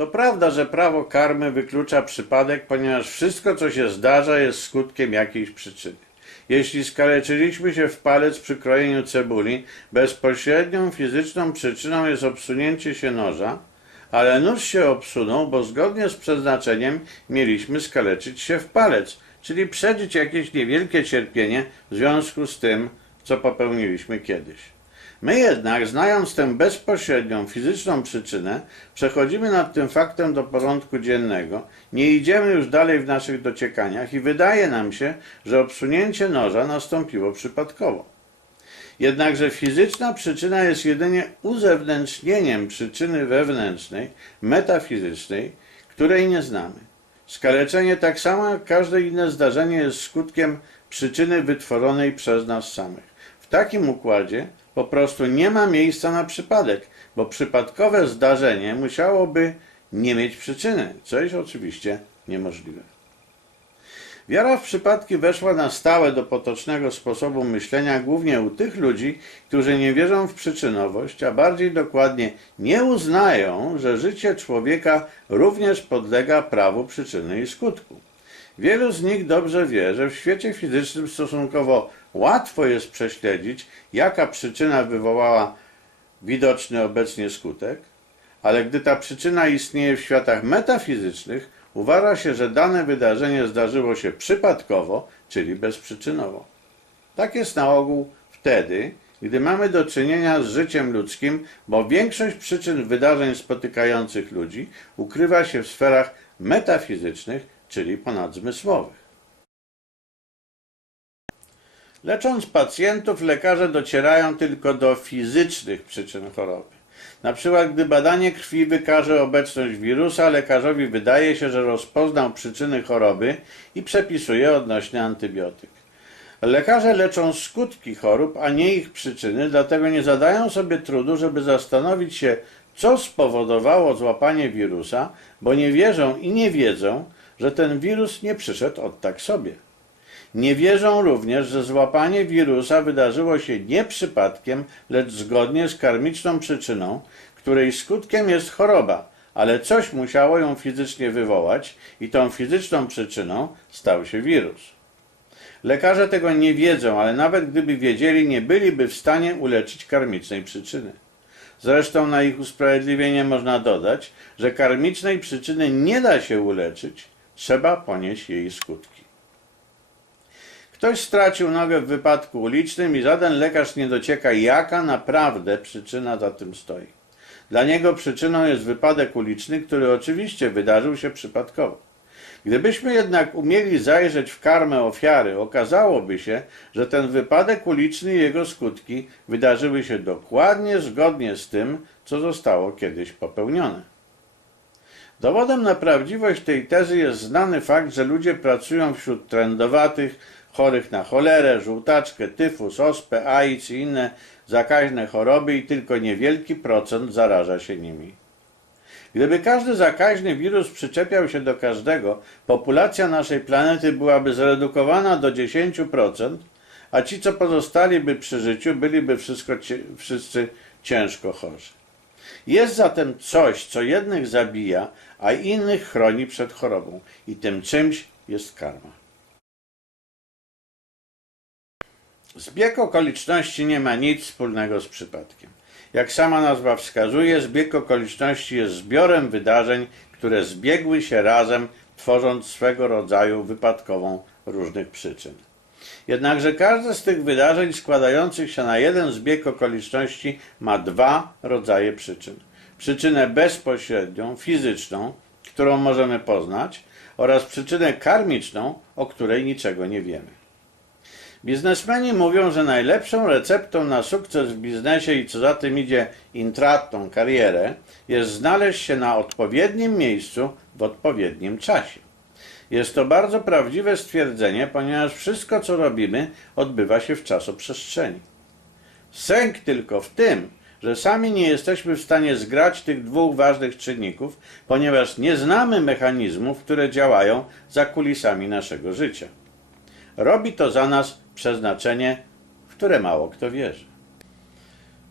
To prawda, że prawo karmy wyklucza przypadek, ponieważ wszystko, co się zdarza, jest skutkiem jakiejś przyczyny. Jeśli skaleczyliśmy się w palec przy krojeniu cebuli, bezpośrednią fizyczną przyczyną jest obsunięcie się noża, ale nóż się obsunął, bo zgodnie z przeznaczeniem mieliśmy skaleczyć się w palec, czyli przeżyć jakieś niewielkie cierpienie w związku z tym, co popełniliśmy kiedyś. My jednak, znając tę bezpośrednią fizyczną przyczynę, przechodzimy nad tym faktem do porządku dziennego, nie idziemy już dalej w naszych dociekaniach i wydaje nam się, że obsunięcie noża nastąpiło przypadkowo. Jednakże fizyczna przyczyna jest jedynie uzewnętrznieniem przyczyny wewnętrznej, metafizycznej, której nie znamy. Skaleczenie, tak samo jak każde inne zdarzenie, jest skutkiem przyczyny wytworzonej przez nas samych. W takim układzie po prostu nie ma miejsca na przypadek, bo przypadkowe zdarzenie musiałoby nie mieć przyczyny, co jest oczywiście niemożliwe. Wiara w przypadki weszła na stałe do potocznego sposobu myślenia głównie u tych ludzi, którzy nie wierzą w przyczynowość, a bardziej dokładnie nie uznają, że życie człowieka również podlega prawu przyczyny i skutku. Wielu z nich dobrze wie, że w świecie fizycznym stosunkowo łatwo jest prześledzić, jaka przyczyna wywołała widoczny obecnie skutek, ale gdy ta przyczyna istnieje w światach metafizycznych, uważa się, że dane wydarzenie zdarzyło się przypadkowo, czyli bezprzyczynowo. Tak jest na ogół wtedy, gdy mamy do czynienia z życiem ludzkim, bo większość przyczyn wydarzeń spotykających ludzi ukrywa się w sferach metafizycznych, czyli ponadzmysłowych. Lecząc pacjentów, lekarze docierają tylko do fizycznych przyczyn choroby. Na przykład, gdy badanie krwi wykaże obecność wirusa, lekarzowi wydaje się, że rozpoznał przyczyny choroby i przepisuje odnośny antybiotyk. Lekarze leczą skutki chorób, a nie ich przyczyny, dlatego nie zadają sobie trudu, żeby zastanowić się, co spowodowało złapanie wirusa, bo nie wierzą i nie wiedzą, że ten wirus nie przyszedł od tak sobie. Nie wierzą również, że złapanie wirusa wydarzyło się nie przypadkiem, lecz zgodnie z karmiczną przyczyną, której skutkiem jest choroba, ale coś musiało ją fizycznie wywołać i tą fizyczną przyczyną stał się wirus. Lekarze tego nie wiedzą, ale nawet gdyby wiedzieli, nie byliby w stanie uleczyć karmicznej przyczyny. Zresztą na ich usprawiedliwienie można dodać, że karmicznej przyczyny nie da się uleczyć, trzeba ponieść jej skutki. Ktoś stracił nogę w wypadku ulicznym i żaden lekarz nie docieka, jaka naprawdę przyczyna za tym stoi. Dla niego przyczyną jest wypadek uliczny, który oczywiście wydarzył się przypadkowo. Gdybyśmy jednak umieli zajrzeć w karmę ofiary, okazałoby się, że ten wypadek uliczny i jego skutki wydarzyły się dokładnie zgodnie z tym, co zostało kiedyś popełnione. Dowodem na prawdziwość tej tezy jest znany fakt, że ludzie pracują wśród trendowatych, chorych na cholerę, żółtaczkę, tyfus, ospę, AIDS i inne zakaźne choroby i tylko niewielki procent zaraża się nimi. Gdyby każdy zakaźny wirus przyczepiał się do każdego, populacja naszej planety byłaby zredukowana do 10%, a ci, co pozostaliby przy życiu, byliby wszystko, wszyscy ciężko chorzy. Jest zatem coś, co jednych zabija, a innych chroni przed chorobą, i tym czymś jest karma. Zbieg okoliczności nie ma nic wspólnego z przypadkiem. Jak sama nazwa wskazuje, zbieg okoliczności jest zbiorem wydarzeń, które zbiegły się razem, tworząc swego rodzaju wypadkową różnych przyczyn. Jednakże każde z tych wydarzeń składających się na jeden zbieg okoliczności ma dwa rodzaje przyczyn. Przyczynę bezpośrednią, fizyczną, którą możemy poznać, oraz przyczynę karmiczną, o której niczego nie wiemy. Biznesmeni mówią, że najlepszą receptą na sukces w biznesie i co za tym idzie intratną karierę jest znaleźć się na odpowiednim miejscu w odpowiednim czasie. Jest to bardzo prawdziwe stwierdzenie, ponieważ wszystko co robimy odbywa się w czasoprzestrzeni. Sęk tylko w tym, że sami nie jesteśmy w stanie zgrać tych dwóch ważnych czynników, ponieważ nie znamy mechanizmów, które działają za kulisami naszego życia. Robi to za nas przeznaczenie, w które mało kto wierzy.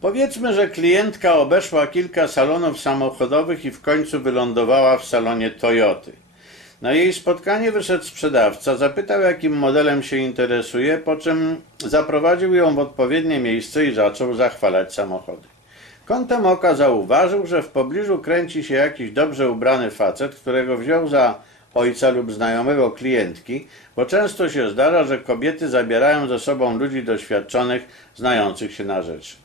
Powiedzmy, że klientka obeszła kilka salonów samochodowych i w końcu wylądowała w salonie Toyoty. Na jej spotkanie wyszedł sprzedawca, zapytał jakim modelem się interesuje, po czym zaprowadził ją w odpowiednie miejsce i zaczął zachwalać samochody. Kątem oka zauważył, że w pobliżu kręci się jakiś dobrze ubrany facet, którego wziął za ojca lub znajomego klientki, bo często się zdarza, że kobiety zabierają ze sobą ludzi doświadczonych, znających się na rzeczy.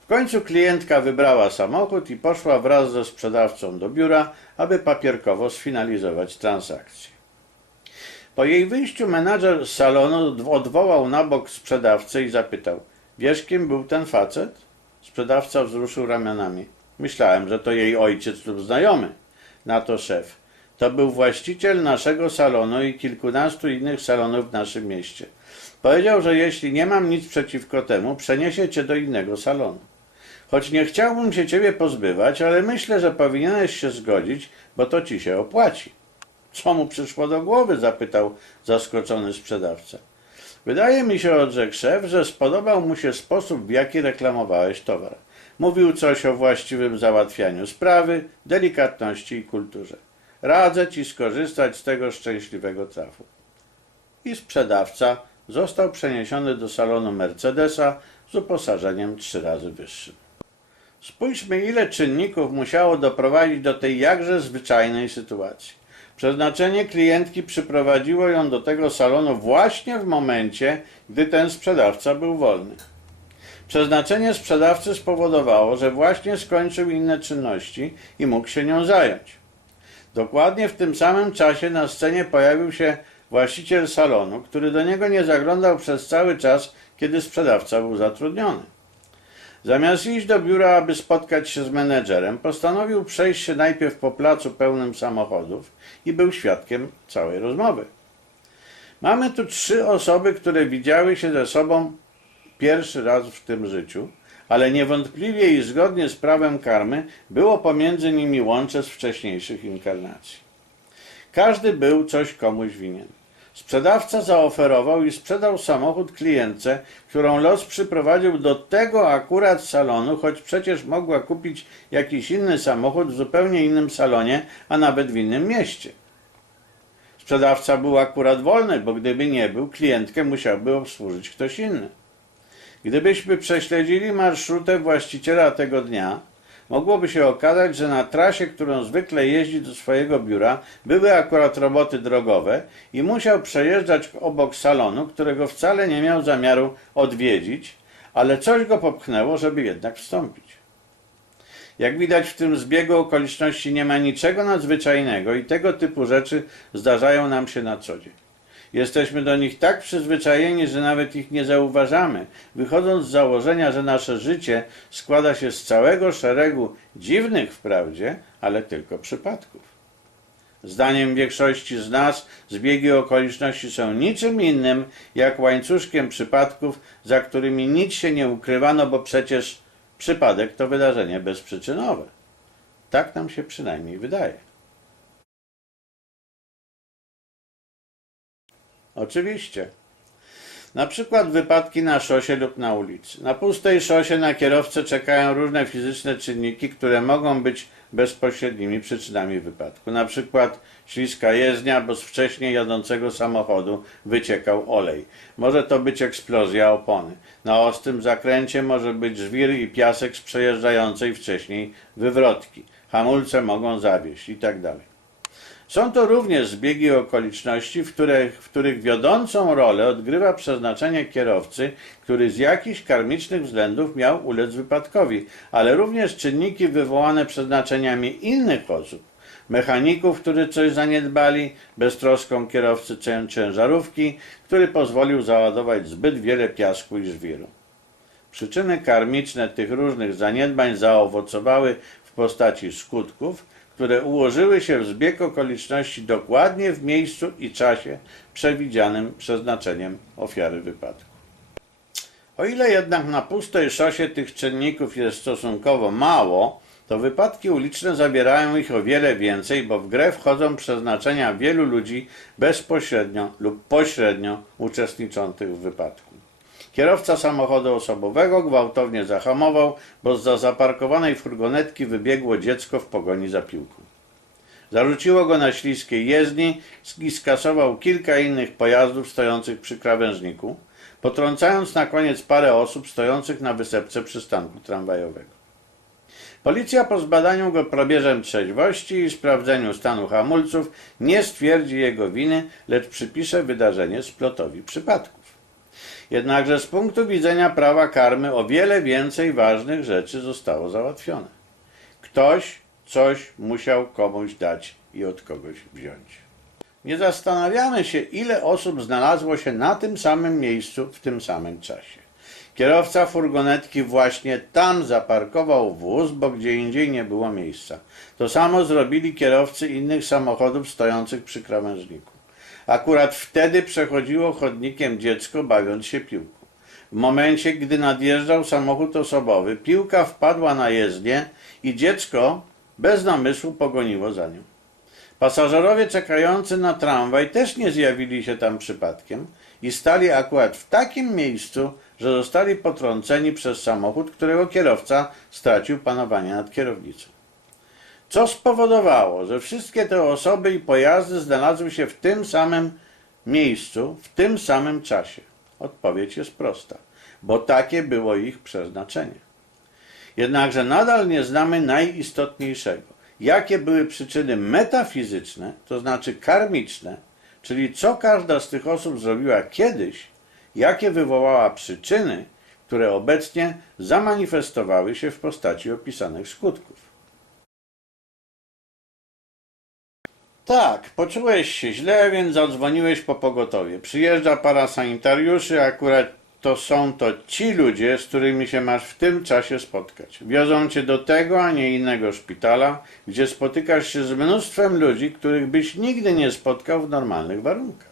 W końcu klientka wybrała samochód i poszła wraz ze sprzedawcą do biura, aby papierkowo sfinalizować transakcję. Po jej wyjściu menadżer salonu odwołał na bok sprzedawcę i zapytał: Wiesz, kim był ten facet? Sprzedawca wzruszył ramionami. Myślałem, że to jej ojciec lub znajomy. Na to szef. To był właściciel naszego salonu i kilkunastu innych salonów w naszym mieście. Powiedział, że jeśli nie mam nic przeciwko temu, przeniesie cię do innego salonu. Choć nie chciałbym się ciebie pozbywać, ale myślę, że powinieneś się zgodzić, bo to ci się opłaci. Co mu przyszło do głowy? zapytał zaskoczony sprzedawca. Wydaje mi się, odrzekł szef, że spodobał mu się sposób, w jaki reklamowałeś towar. Mówił coś o właściwym załatwianiu sprawy, delikatności i kulturze. Radzę ci skorzystać z tego szczęśliwego trafu. I sprzedawca został przeniesiony do salonu Mercedesa z uposażeniem trzy razy wyższym. Spójrzmy, ile czynników musiało doprowadzić do tej jakże zwyczajnej sytuacji. Przeznaczenie klientki przyprowadziło ją do tego salonu właśnie w momencie, gdy ten sprzedawca był wolny. Przeznaczenie sprzedawcy spowodowało, że właśnie skończył inne czynności i mógł się nią zająć. Dokładnie w tym samym czasie na scenie pojawił się właściciel salonu, który do niego nie zaglądał przez cały czas, kiedy sprzedawca był zatrudniony. Zamiast iść do biura, aby spotkać się z menedżerem, postanowił przejść się najpierw po placu pełnym samochodów i był świadkiem całej rozmowy. Mamy tu trzy osoby, które widziały się ze sobą pierwszy raz w tym życiu, ale niewątpliwie i zgodnie z prawem karmy było pomiędzy nimi łącze z wcześniejszych inkarnacji. Każdy był coś komuś winien. Sprzedawca zaoferował i sprzedał samochód klientce, którą los przyprowadził do tego akurat salonu, choć przecież mogła kupić jakiś inny samochód w zupełnie innym salonie, a nawet w innym mieście. Sprzedawca był akurat wolny, bo gdyby nie był, klientkę musiałby obsłużyć ktoś inny. Gdybyśmy prześledzili marszrutę właściciela tego dnia, mogłoby się okazać, że na trasie, którą zwykle jeździ do swojego biura, były akurat roboty drogowe i musiał przejeżdżać obok salonu, którego wcale nie miał zamiaru odwiedzić, ale coś go popchnęło, żeby jednak wstąpić. Jak widać, w tym zbiegu okoliczności nie ma niczego nadzwyczajnego i tego typu rzeczy zdarzają nam się na co dzień. Jesteśmy do nich tak przyzwyczajeni, że nawet ich nie zauważamy, wychodząc z założenia, że nasze życie składa się z całego szeregu dziwnych wprawdzie, ale tylko przypadków. Zdaniem większości z nas zbiegi okoliczności są niczym innym jak łańcuszkiem przypadków, za którymi nic się nie ukrywano, bo przecież przypadek to wydarzenie bezprzyczynowe. Tak nam się przynajmniej wydaje. Oczywiście. Na przykład wypadki na szosie lub na ulicy. Na pustej szosie na kierowcę czekają różne fizyczne czynniki, które mogą być bezpośrednimi przyczynami wypadku. Na przykład śliska jezdnia, bo z wcześniej jadącego samochodu wyciekał olej. Może to być eksplozja opony. Na ostrym zakręcie może być żwir i piasek z przejeżdżającej wcześniej wywrotki. Hamulce mogą zawieść i tak dalej. Są to również zbiegi okoliczności, w których, w których wiodącą rolę odgrywa przeznaczenie kierowcy, który z jakichś karmicznych względów miał ulec wypadkowi, ale również czynniki wywołane przeznaczeniami innych osób, mechaników, którzy coś zaniedbali, beztroską kierowcy cię- ciężarówki, który pozwolił załadować zbyt wiele piasku i żwiru. Przyczyny karmiczne tych różnych zaniedbań zaowocowały w postaci skutków, które ułożyły się w zbieg okoliczności dokładnie w miejscu i czasie przewidzianym przeznaczeniem ofiary wypadku. O ile jednak na pustej szosie tych czynników jest stosunkowo mało, to wypadki uliczne zabierają ich o wiele więcej, bo w grę wchodzą przeznaczenia wielu ludzi bezpośrednio lub pośrednio uczestniczących w wypadku. Kierowca samochodu osobowego gwałtownie zahamował, bo za zaparkowanej furgonetki wybiegło dziecko w pogoni za piłką. Zarzuciło go na śliskiej jezdni i skasował kilka innych pojazdów stojących przy krawężniku, potrącając na koniec parę osób stojących na wysepce przystanku tramwajowego. Policja po zbadaniu go probierzem trzeźwości i sprawdzeniu stanu hamulców nie stwierdzi jego winy, lecz przypisze wydarzenie splotowi przypadków. Jednakże z punktu widzenia prawa karmy o wiele więcej ważnych rzeczy zostało załatwione. Ktoś coś musiał komuś dać i od kogoś wziąć. Nie zastanawiamy się, ile osób znalazło się na tym samym miejscu w tym samym czasie. Kierowca furgonetki właśnie tam zaparkował wóz, bo gdzie indziej nie było miejsca. To samo zrobili kierowcy innych samochodów stojących przy krawężniku. Akurat wtedy przechodziło chodnikiem dziecko bawiąc się piłką. W momencie, gdy nadjeżdżał samochód osobowy, piłka wpadła na jezdnię i dziecko bez namysłu pogoniło za nią. Pasażerowie czekający na tramwaj też nie zjawili się tam przypadkiem i stali akurat w takim miejscu, że zostali potrąceni przez samochód, którego kierowca stracił panowanie nad kierownicą. Co spowodowało, że wszystkie te osoby i pojazdy znalazły się w tym samym miejscu, w tym samym czasie? Odpowiedź jest prosta, bo takie było ich przeznaczenie. Jednakże nadal nie znamy najistotniejszego. Jakie były przyczyny metafizyczne, to znaczy karmiczne, czyli co każda z tych osób zrobiła kiedyś, jakie wywołała przyczyny, które obecnie zamanifestowały się w postaci opisanych skutków. Tak, poczułeś się źle, więc zadzwoniłeś po pogotowie. Przyjeżdża para sanitariuszy, akurat to są to ci ludzie, z którymi się masz w tym czasie spotkać. Wiozą cię do tego, a nie innego szpitala, gdzie spotykasz się z mnóstwem ludzi, których byś nigdy nie spotkał w normalnych warunkach.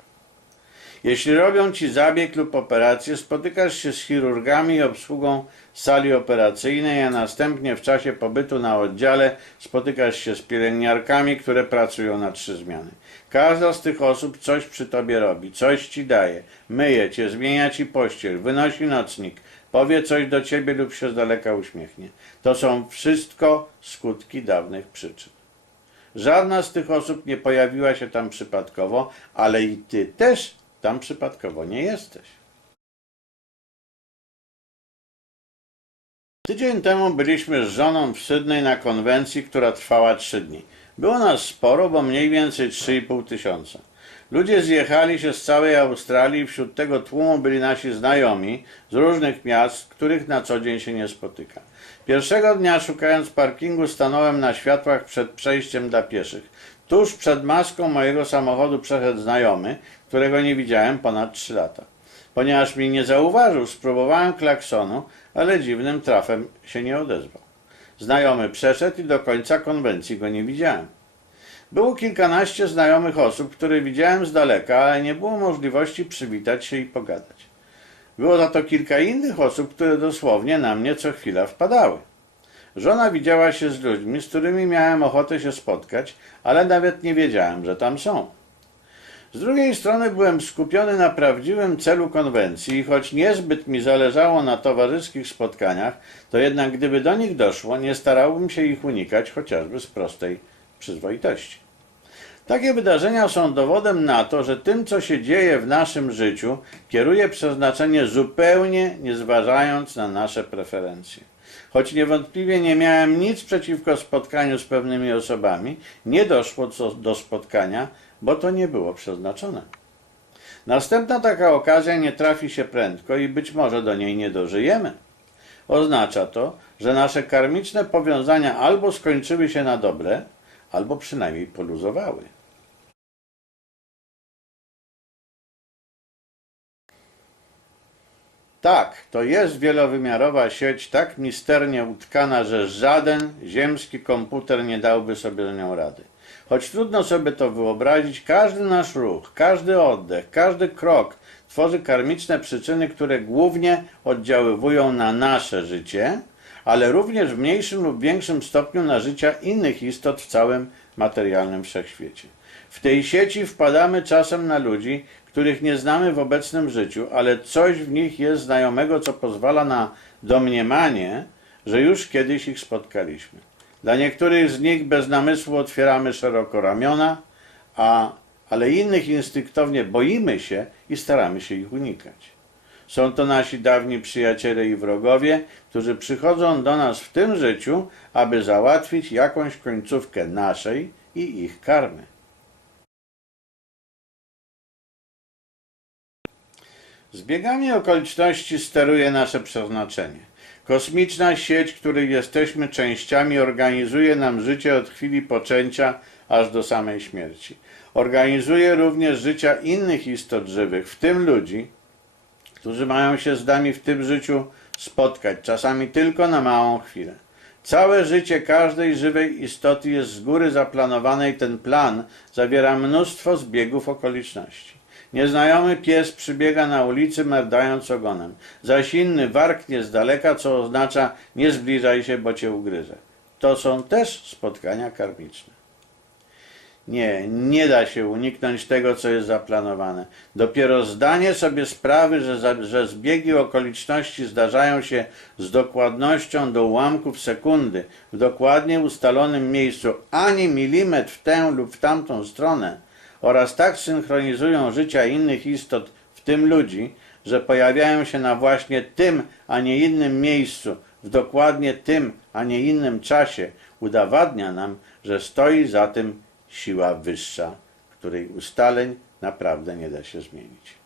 Jeśli robią ci zabieg lub operację, spotykasz się z chirurgami i obsługą sali operacyjnej, a następnie w czasie pobytu na oddziale spotykasz się z pielęgniarkami, które pracują na trzy zmiany. Każda z tych osób coś przy tobie robi, coś ci daje, myje cię, zmienia ci pościel, wynosi nocnik, powie coś do ciebie lub się z daleka uśmiechnie. To są wszystko skutki dawnych przyczyn. Żadna z tych osób nie pojawiła się tam przypadkowo, ale i ty też tam przypadkowo nie jesteś. Tydzień temu byliśmy z żoną w Sydney na konwencji, która trwała trzy dni. Było nas sporo, bo mniej więcej 3,5 tysiąca. Ludzie zjechali się z całej Australii wśród tego tłumu byli nasi znajomi z różnych miast, których na co dzień się nie spotyka. Pierwszego dnia szukając parkingu stanąłem na światłach przed przejściem dla pieszych. Tuż przed maską mojego samochodu przeszedł znajomy, którego nie widziałem ponad 3 lata. Ponieważ mnie nie zauważył, spróbowałem klaksonu, ale dziwnym trafem się nie odezwał. Znajomy przeszedł i do końca konwencji go nie widziałem. Było kilkanaście znajomych osób, które widziałem z daleka, ale nie było możliwości przywitać się i pogadać. Było za to kilka innych osób, które dosłownie na mnie co chwila wpadały. Żona widziała się z ludźmi, z którymi miałem ochotę się spotkać, ale nawet nie wiedziałem, że tam są. Z drugiej strony byłem skupiony na prawdziwym celu konwencji i choć niezbyt mi zależało na towarzyskich spotkaniach, to jednak gdyby do nich doszło, nie starałbym się ich unikać chociażby z prostej przyzwoitości. Takie wydarzenia są dowodem na to, że tym, co się dzieje w naszym życiu, kieruje przeznaczenie zupełnie nie zważając na nasze preferencje. Choć niewątpliwie nie miałem nic przeciwko spotkaniu z pewnymi osobami, nie doszło do spotkania, bo to nie było przeznaczone. Następna taka okazja nie trafi się prędko i być może do niej nie dożyjemy. Oznacza to, że nasze karmiczne powiązania albo skończyły się na dobre, albo przynajmniej poluzowały. Tak, to jest wielowymiarowa sieć tak misternie utkana, że żaden ziemski komputer nie dałby sobie z nią rady. Choć trudno sobie to wyobrazić, każdy nasz ruch, każdy oddech, każdy krok tworzy karmiczne przyczyny, które głównie oddziaływują na nasze życie, ale również w mniejszym lub większym stopniu na życia innych istot w całym materialnym wszechświecie. W tej sieci wpadamy czasem na ludzi, których nie znamy w obecnym życiu, ale coś w nich jest znajomego, co pozwala na domniemanie, że już kiedyś ich spotkaliśmy. Dla niektórych z nich bez namysłu otwieramy szeroko ramiona, a, ale innych instynktownie boimy się i staramy się ich unikać. Są to nasi dawni przyjaciele i wrogowie, którzy przychodzą do nas w tym życiu, aby załatwić jakąś końcówkę naszej i ich karmy. Zbiegami okoliczności steruje nasze przeznaczenie. Kosmiczna sieć, której jesteśmy częściami, organizuje nam życie od chwili poczęcia aż do samej śmierci. Organizuje również życia innych istot żywych, w tym ludzi, którzy mają się z nami w tym życiu spotkać, czasami tylko na małą chwilę. Całe życie każdej żywej istoty jest z góry zaplanowane i ten plan zawiera mnóstwo zbiegów okoliczności. Nieznajomy pies przybiega na ulicy, merdając ogonem, zaś inny warknie z daleka, co oznacza nie zbliżaj się, bo cię ugryzę. To są też spotkania karmiczne. Nie, nie da się uniknąć tego, co jest zaplanowane. Dopiero zdanie sobie sprawy, że, że zbiegi okoliczności zdarzają się z dokładnością do ułamków sekundy, w dokładnie ustalonym miejscu, ani milimetr w tę lub w tamtą stronę, oraz tak synchronizują życia innych istot, w tym ludzi, że pojawiają się na właśnie tym, a nie innym miejscu, w dokładnie tym, a nie innym czasie, udowadnia nam, że stoi za tym siła wyższa, której ustaleń naprawdę nie da się zmienić.